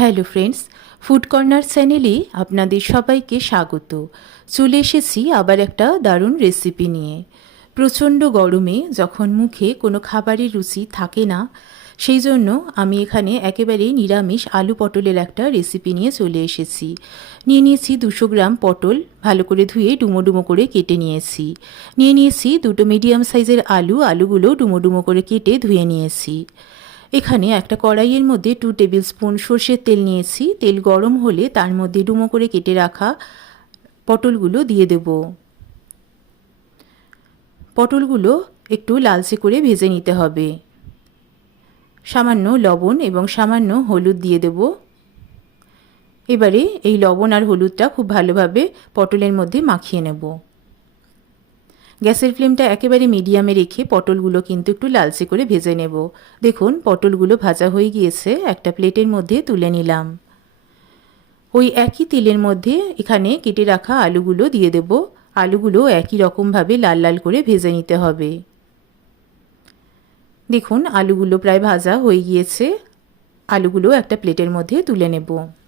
Hello friends, food corner চ্যানেলে আপনাদের সবাইকে স্বাগত। চলে এসেছি আবার একটা দারুণ রেসিপি নিয়ে। প্রচণ্ড গরমে যখন মুখে কোনো খাবারের রুচি থাকে না, সেই জন্য আমি এখানে একেবারেই নিরামিষ আলু পটলের একটা রেসিপি নিয়ে চলে এসেছি। নিয়ে নিয়েছি দুশো গ্রাম পটল, ভালো করে ধুয়ে ডুমো ডুমো করে কেটে নিয়েছি। নিয়ে নিয়েছি দুটো মিডিয়াম সাইজের আলু, আলুগুলো ডুমো ডুমো করে কেটে ধুয়ে নিয়েছি। এখানে একটা কড়াইয়ের মধ্যে টু টেবিল স্পুন সর্ষের তেল নিয়েছি। তেল গরম হলে তার মধ্যে ডুমো করে কেটে রাখা পটলগুলো দিয়ে দেব। পটলগুলো একটু লালচে করে ভেজে নিতে হবে। সামান্য লবণ এবং সামান্য হলুদ দিয়ে দেব। এবারে এই লবণ আর হলুদটা খুব ভালোভাবে পটলের মধ্যে মাখিয়ে নেব। গ্যাসের ফ্লেমটা একেবারে মিডিয়ামে রেখে পটলগুলো কিন্তু একটু লালচে করে ভেজে নেব। দেখুন, পটলগুলো ভাজা হয়ে গিয়েছে। একটা প্লেটের মধ্যে তুলে নিলাম। ওই একই তেলের মধ্যে এখানে কেটে রাখা আলুগুলো দিয়ে দেব। আলুগুলো একই রকমভাবে লাল লাল করে ভেজে নিতে হবে। দেখুন, আলুগুলো প্রায় ভাজা হয়ে গিয়েছে। আলুগুলো একটা প্লেটের মধ্যে তুলে নেব।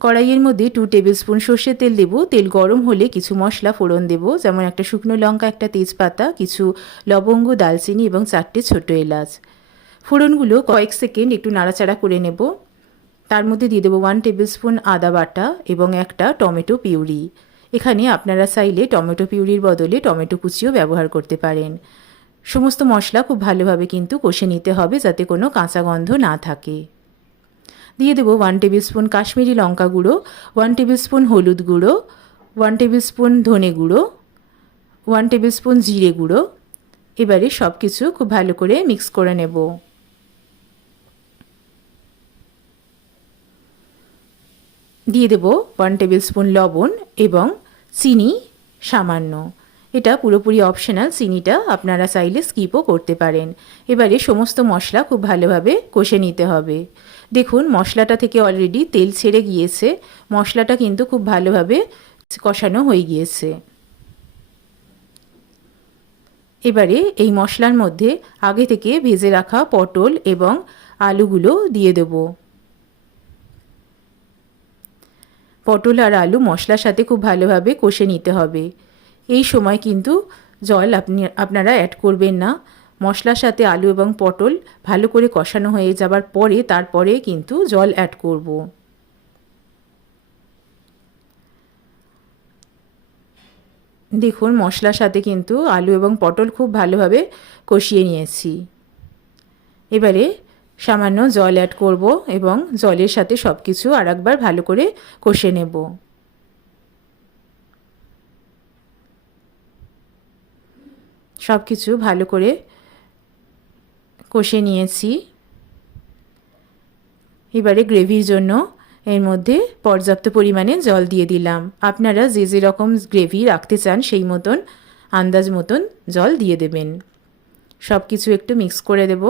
কড়াইয়ের মধ্যে টু টেবিল স্পুন সর্ষের তেল দেবো। তেল গরম হলে কিছু মশলা, ফোড়ন দেবো। যেমন একটা শুকনো লঙ্কা, একটা তেজপাতা, কিছু লবঙ্গ দালচিনি এবং চারটে ছোটো এলাচ। ফোড়নগুলো কয়েক সেকেন্ড একটু নাড়াচাড়া করে নেব। তার মধ্যে দিয়ে দেবো ওয়ান টেবিল স্পুন আদা বাটা এবং একটা টমেটো পিউরি। এখানে আপনারা চাইলে টমেটো পিউরির বদলে টমেটো কুচিও ব্যবহার করতে পারেন। সমস্ত মশলা খুব ভালোভাবে কিন্তু কষে নিতে হবে যাতে কোনো কাঁচা গন্ধ না থাকে। দিয়ে দেবো ওয়ান টেবিল স্পুন কাশ্মীরি লঙ্কা গুঁড়ো ওয়ান টেবিল স্পুন হলুদ গুঁড়ো ওয়ান টেবিল স্পুন ধনে গুঁড়ো ওয়ান টেবিল স্পুন জিরে গুঁড়ো। এবারে সব কিছু খুব ভালো করে মিক্স করে নেব। দিয়ে দেব ওয়ান টেবিল স্পুন লবণ এবং চিনি সামান্য। এটা পুরোপুরি অপশনাল চিনিটা আপনারা চাইলে স্কিপও করতে পারেন। এবারে সমস্ত মশলা খুব ভালোভাবে কষে নিতে হবে। দেখুন, মশলাটা থেকে অলরেডি তেল ছেড়ে গিয়েছে। মশলাটা কিন্তু খুব ভালোভাবে কষানো হয়ে গিয়েছে। এবারে এই মশলার মধ্যে আগে থেকে ভেজে রাখা পটল এবং আলুগুলো দিয়ে দেব। পটল আর আলু মশলার সাথে খুব ভালোভাবে কষে নিতে হবে। এই সময় কিন্তু জল আপনি, আপনারা অ্যাড করবেন না। মশলার সাথে আলু এবং পটল ভালো করে কষানো হয়ে যাবার পরে তারপরে কিন্তু জল অ্যাড করব। দেখুন, মশলার সাথে কিন্তু আলু এবং পটল খুব ভালোভাবে কষিয়ে নিয়েছি। এবারে সামান্য জল অ্যাড করব এবং জলের সাথে সব কিছু আর একবার ভালো করে কষে নেব। সব কিছু ভালো করে কষে নিয়েছি। এবারে গ্রেভির জন্য এর মধ্যে পর্যাপ্ত পরিমাণে জল দিয়ে দিলাম। আপনারা যে যে রকম গ্রেভি রাখতে চান সেই মতন আন্দাজ মতন জল দিয়ে দেবেন। সব কিছু একটু মিক্স করে দেব।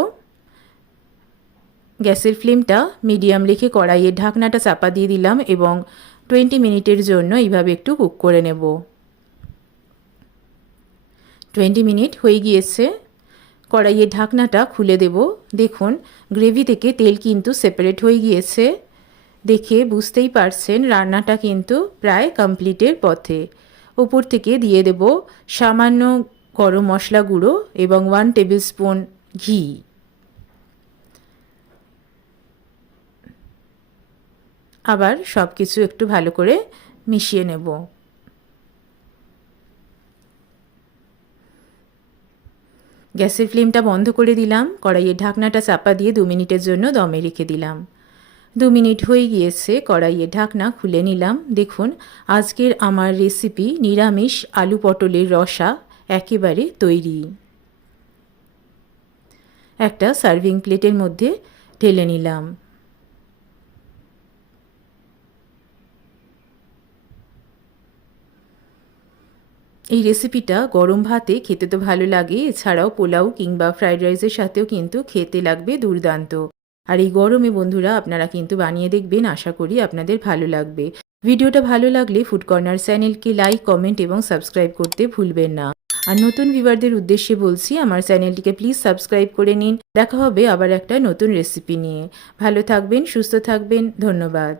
গ্যাসের ফ্লেমটা মিডিয়াম রেখে কড়াইয়ের ঢাকনাটা চাপা দিয়ে দিলাম এবং টোয়েন্টি মিনিটের জন্য এইভাবে একটু কুক করে নেব। টোয়েন্টি মিনিট হয়ে গিয়েছে। কড়াইয়ের ঢাকনাটা খুলে দেব। দেখুন, গ্রেভি থেকে তেল কিন্তু সেপারেট হয়ে গিয়েছে। দেখে বুঝতেই পারছেন রান্নাটা কিন্তু প্রায় কমপ্লিটের পথে। ওপর থেকে দিয়ে দেব সামান্য গরম মশলা গুঁড়ো এবং ওয়ান টেবিল স্পুন ঘি। আবার সব কিছু একটু ভালো করে মিশিয়ে নেব। গ্যাসের ফ্লেমটা বন্ধ করে দিলাম, কড়াইয়ের ঢাকনাটা চাপা দিয়ে দু মিনিটের জন্য দমে রেখে দিলাম। দু মিনিট হয়ে গিয়েছে, কড়াইয়ের ঢাকনা খুলে নিলাম। দেখুন, আজকের আমার রেসিপি নিরামিষ আলু পটলের রসা একেবারে তৈরি। একটা সার্ভিং প্লেটের মধ্যে ঢেলে নিলাম। এই রেসিপিটা গরম ভাতে খেতে তো ভালো লাগে, এছাড়াও পোলাও কিংবা ফ্রাইড রাইসের সাথেও কিন্তু খেতে লাগবে দুর্দান্ত। আর এই গরমে, বন্ধুরা, আপনারা কিন্তু বানিয়ে দেখবেন, আশা করি আপনাদের ভালো লাগবে। ভিডিওটা ভালো লাগলে ফুড কর্নার চ্যানেলকে লাইক কমেন্ট এবং সাবস্ক্রাইব করতে ভুলবেন না। আর নতুন ভিভারদের উদ্দেশ্যে বলছি, আমার চ্যানেলটিকে প্লিজ সাবস্ক্রাইব করে নিন। দেখা হবে আবার একটা নতুন রেসিপি নিয়ে। ভালো থাকবেন, সুস্থ থাকবেন, ধন্যবাদ।